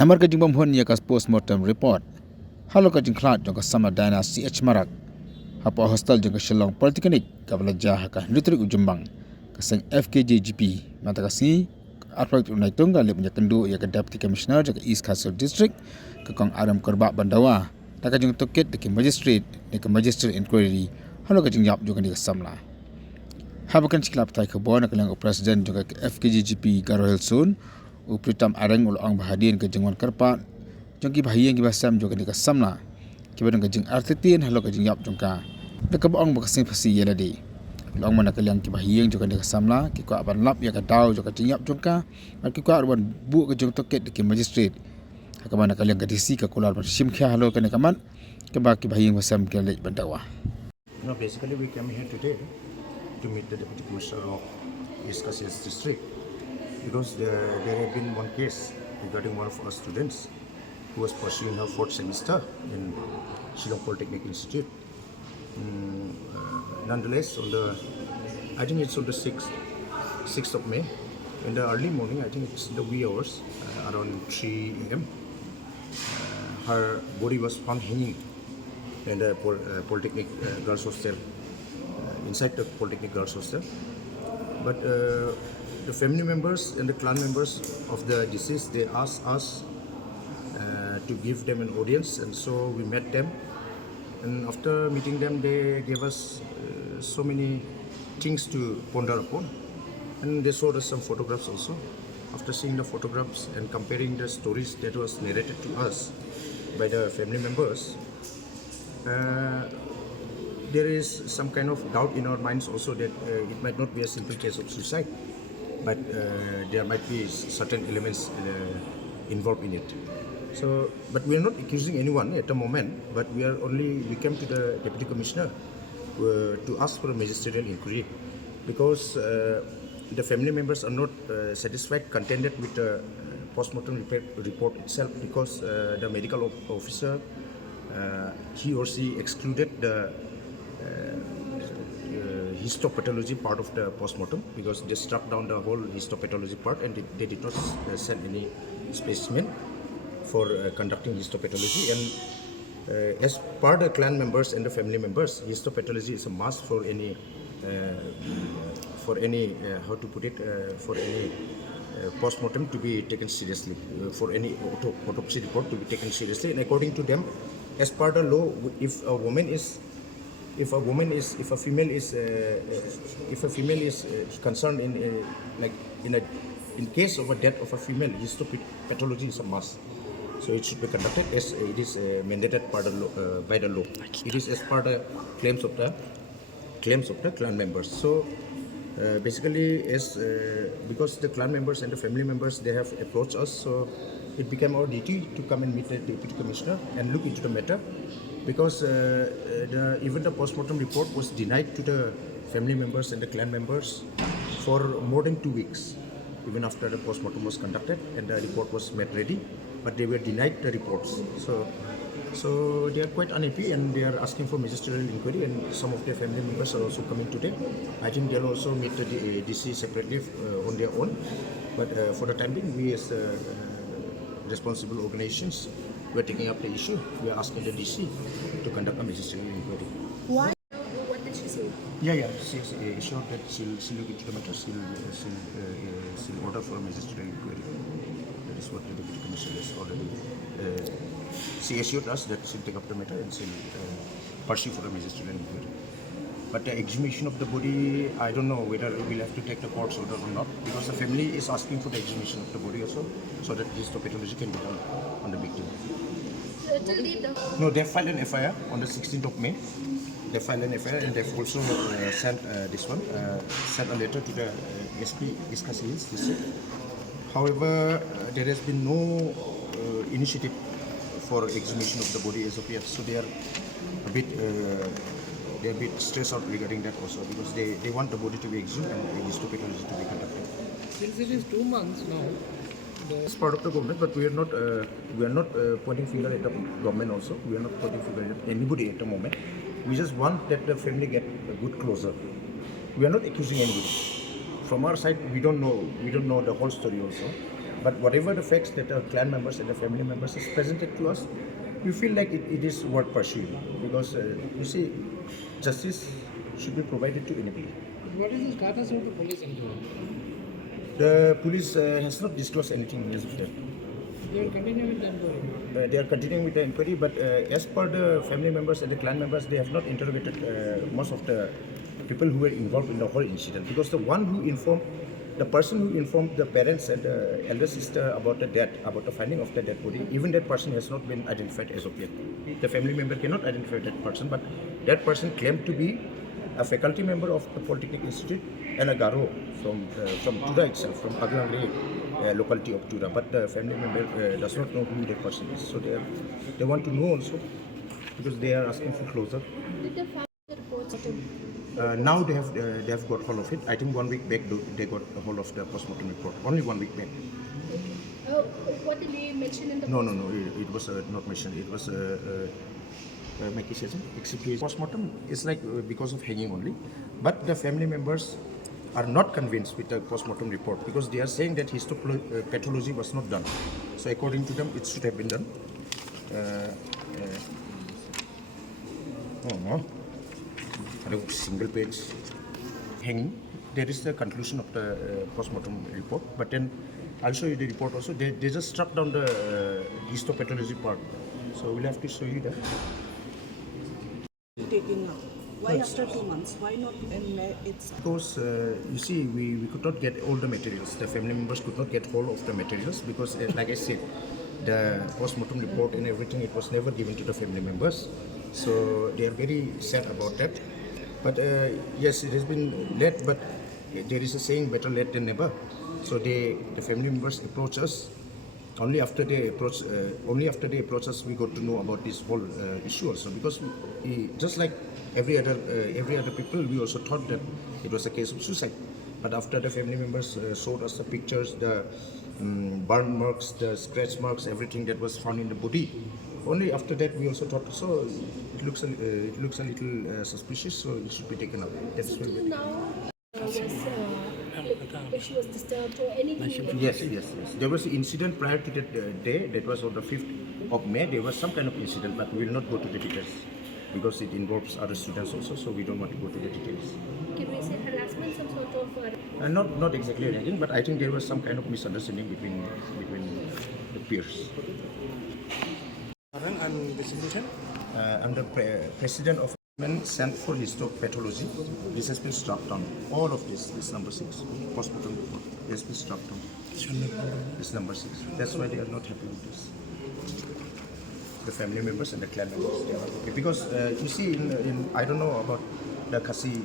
Namar ka jingbam hon ya kas postmortem report. Halo ka jingklat jong ka sama dana CH Marak. Hapa hostel jong ka Shillong Polytechnic ka belajar ka Nutri Ujumbang. Kaseng FKJGP mata kasi arpag unai tunggal le punya kendu ya ka Deputy Commissioner jong ka East Castle District ka kong Aram Korba Bandawa. Taka jong toket de magistrate inquiry. Halo ka jingjap jong ka samla. Habakan siklap tay ka bon ka lang president jong ka FKJGP Garo Hilson. Upritam areng ulang bahadian ke jengwan kerpat jongki bahagian ki basam jong ka samla ki badang ka jeng artitin halo ka jeng yap jongka deka baong bakasing pasi yeladi ulang mana ka liang ki bahagian jong ka samla ki ko aban lap ya ka daw jong ka jeng yap jongka mar ki ko arban bu ka jong toket de ki magistrate ka mana ka liang ka disi ka kular bar simkha halo ka ne kaman ke ba ki bahagian basam ke lej bandawa. No, basically we came here today to meet the Deputy Commissioner of East Castle District because there had been one case regarding one of our students who was pursuing her 4th semester in Shillong Polytechnic Institute. Nonetheless, I think it's on the 6th of May, in the early morning, I think it's the wee hours, around 3 a.m. Her body was found hanging in the Polytechnic Girls Hostel, inside the Polytechnic Girls Hostel. But the family members and the clan members of the deceased, they asked us to give them an audience, and so we met them. And after meeting them, they gave us so many things to ponder upon, and they showed us some photographs also. After seeing the photographs and comparing the stories that was narrated to us by the family members, there is some kind of doubt in our minds also that it might not be a simple case of suicide, but there might be certain elements involved in it. So, but we are not accusing anyone at the moment, but we came to the Deputy Commissioner to ask for a magisterial inquiry because the family members are not satisfied, contented with the postmortem report itself, because the medical officer, he or she excluded the histopathology part of the postmortem because they struck down the whole histopathology part, and they did not send any specimen for conducting histopathology. And as per the clan members and the family members, histopathology is a must for any for any postmortem to be taken seriously, for any autopsy report to be taken seriously. And according to them, as per the law, if a female is concerned in case of a death of a female, histopathology is a must. So it should be conducted as it is mandated by the law. It is as per the claims of the clan members. So basically, because the clan members and the family members, they have approached us, so it became our duty to come and meet the Deputy Commissioner and look into the matter, because even the postmortem report was denied to the family members and the clan members for more than 2 weeks, even after the postmortem was conducted and the report was made ready, but they were denied the reports. So they are quite unhappy and they are asking for magisterial inquiry, and some of their family members are also coming today. I think they'll also meet the DC separately on their own, but for the time being, we as responsible organizations, we are taking up the issue. We are asking the DC to conduct a magisterial inquiry. Why? What did she say? Yeah. She assured that she'll look into the matter. She'll order for a magisterial inquiry. That is what the Deputy Commissioner has already. She assured us that she'll take up the matter and she'll pursue for a magisterial inquiry. But the exhumation of the body, I don't know whether we'll have to take the court's order or not, because the family is asking for the exhumation of the body also, so that histopathology can be done on the victim. No, they filed an FIR on the 16th of May. They filed an FIR, and they've also sent a letter to the SP East Castle District. However, there has been no initiative for exhumation of the body as of yet, so they are a bit stressed out regarding that also, because they want the body to be exhumed and histopathology to be conducted. Since it is 2 months now, it's part of the government, but we are not pointing finger at the government also. We are not pointing finger at anybody at the moment. We just want that the family get a good closure. We are not accusing anybody. From our side, we don't know the whole story also. But whatever the facts that our clan members and the family members is presented to us, we feel like it is worth pursuing because you see, justice should be provided to anybody. What is the status of the police inquiry? The police has not disclosed anything as of yet. They are continuing with the inquiry. They are continuing with the inquiry, but as per the family members and the clan members, they have not interrogated most of the people who were involved in the whole incident because the person who informed the parents and the elder sister about the death, about the finding of the dead body, even that person has not been identified as of yet. The family member cannot identify that person, but that person claimed to be a faculty member of the Polytechnic Institute and a Garo from Tura itself, from Aglangle locality of Tura. But the family member does not know who that person is. So they want to know also because they are asking for closure. Did the family reports to Now they have got hold of it. I think 1 week back they got a hold of the postmortem report. Only 1 week back. what did they mention in the No. It was not mentioned. It was postmortem is like because of hanging only. But the family members are not convinced with the postmortem report because they are saying that histopathology was not done. So according to them, it should have been done. A single page hanging. There is the conclusion of the postmortem report. But then I'll show you the report also. They just struck down the histopathology part. So we'll have to show you that. Taking up. Why after 2 months? Why not in May itself? Because you see, we could not get all the materials. The family members could not get hold of the materials because, like I said, the postmortem report and everything, it was never given to the family members. So they are very sad about that. But yes, it has been late, but there is a saying, better late than never. So the family members approach us. Only after they approach us, we got to know about this whole issue also. Because just like every other people, we also thought that it was a case of suicide. But after the family members showed us the pictures, the burn marks, the scratch marks, everything that was found in the body, only after that we also thought, so it looks a little suspicious, so it should be taken up. That's why till now she was disturbed or anything? Yes. There was an incident prior to that day. That was on the 5th of May. There was some kind of incident, but we will not go to the details because it involves other students also, so we don't want to go to the details. Can we say harassment, some sort of Not exactly anything, but I think there was some kind of misunderstanding between the peers. And distribution? I'm the president of Center for Histopathology. This has been struck down. All of this number 6, postmortem report, has been struck down. This number 6. That's why they are not happy with this. The family members and the clan members, they are not happy. Because you see, I don't know about the Khasi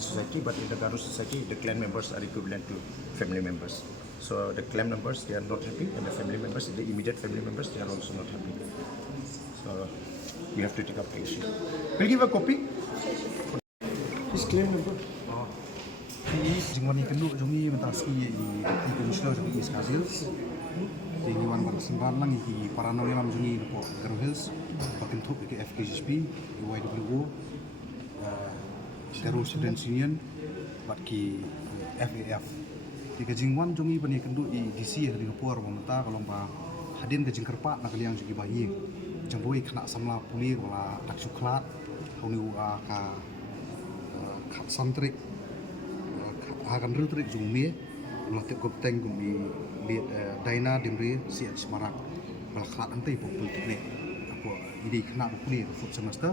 society, but in the Garo society, the clan members are equivalent to family members. So the clan members, they are not happy, and the family members, the immediate family members, they are also not happy. So we have to take up the issue. We'll give a copy. His claim number. Jingwan ikan jongi mentasi ikan Islam jongi iskazil. Ini wan wan sembar lang iki para nawilam jongi po Garo Hills, pakin top ke FKHP, YWO, Garo Students Union, bat ki FAF. Ika jingwan jongi bani kendu i DC hari Papua Mata kalau ba hadin ke jingkerpa nak liang jongi bayi. Jamboi kena samla puli wala tak suklat, hauni ka santrik akan rutrik jumie melatih kopteng kumi lihat Daina Dimri si Semarak balaklat antai popul tikne aku ide kena populi food semester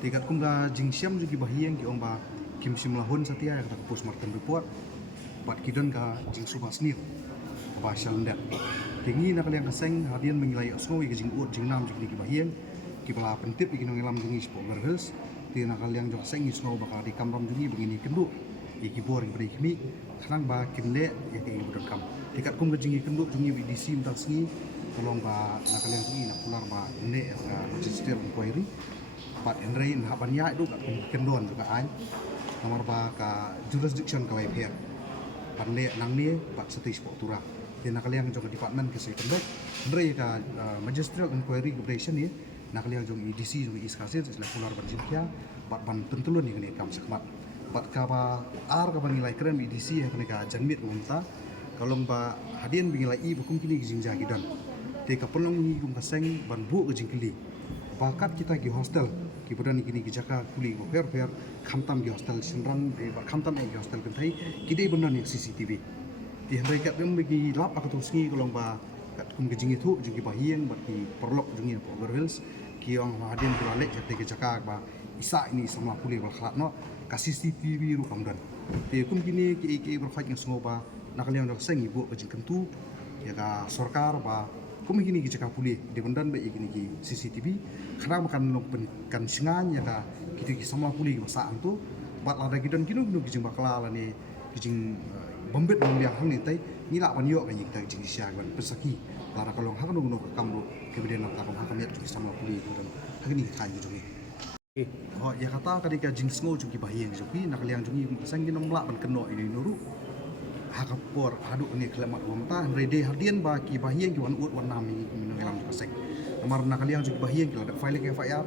tikat kumga jingsiam juga bahieng ki omba kim simlahun satia yang tak postmortem report bat kidon ka jing subasnir ba shalndat tingi nak liang kaseng hadian mengilai asoi ke jing ut jing nam jing ki bahieng ki bala pentip ki ngelam jing sport girls ti nak liang jok seng snow bakal di kamram jungi begini kendu iki boring beri kini sekarang ba kimle ya ke ibu rekam tikat kum gejingi kenduk jungi BDC mental sengi tolong ba nak liang jungi nak pular ba ne register inquiry pat enrei nak banyak itu kat kendon juga ai nomor ba ka jurisdiction ka YPR panle nang ni pat setis tura ti nak liang jong department ke second back enrei ka magistrate inquiry operation ni nak liang jong EDC jong iskasir sila pular ban jinkia pat ban tentulun ni kam sakmat pat kaba ar kaba nilai keren BDC yang kena janmit umta kalau ba hadin bingila i bukum kini gijing jagi dan te kapolong ni gum kaseng ban bu gijing kili bakat kita ki hostel ki badan kini ki jaka kuli go fer khamtam ki hostel sinrang de ba khamtam ki hostel kan thai ki dei benar ni CCTV ti handai kat bem bagi lap aku tuski kalau ba kat kum gijing itu jing ki bahieng bat ki perlok jing po girls ki ong hadin kuralek jate ki jaka ba isa ini sama kuli ba khat no ka CCTV ru kamdan te kum kini ki berkhaj yang sengoba nakaliang dak seng ibu ke jingkentu ya ka sarkar ba kum kini ki jaka puli de bendan ba ikini ki CCTV khana makan long kan singan ya ka kita ki sama puli ba sa antu bat la gidan kinu ki jing bakla la ni ki jing bombet yang hang ni tai ni la ban yo ka kita jing sia ban pesaki la kalong hang no kam ro kemudian nak kam hang ki sama puli dan hang ni kan ju ni oh ya kata kadika jing sngo ju ki bahieng ju ki nakaliang ju ni sang ki nom la ban keno ini nuru hakapor hadu ni kelamat wamta rede hadian ba ki bahieng ki wan ut wan nami minung elam kasek amar na kaliang ki bahieng ki ada file ke FIR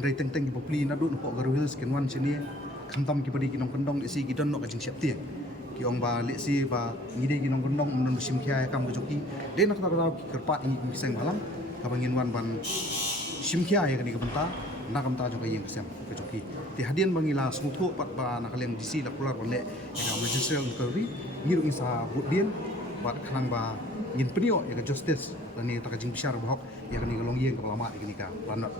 rei teng teng ki popli na du no garu hills ken wan sini khamtam ki badi ki nong kendong isi ki don no ka jing siap tie ki ong ba le si ba ngide ki nong kendong menun sim khia kam ki joki de nak ta ki kerpat ni ki seng malam ka bangin wan ban sim khia ya ni ka benta na kam ta jo ka yeng kesem ka joki ti hadian bangila sungtho pat ba na kaliang disi la pular wan le ka emergency recovery ngiru isa budien bat khanang ba ngin penio ya justice dan ni ta jing bisyar bahok ya ni galong yeng ka lama ni ka lanot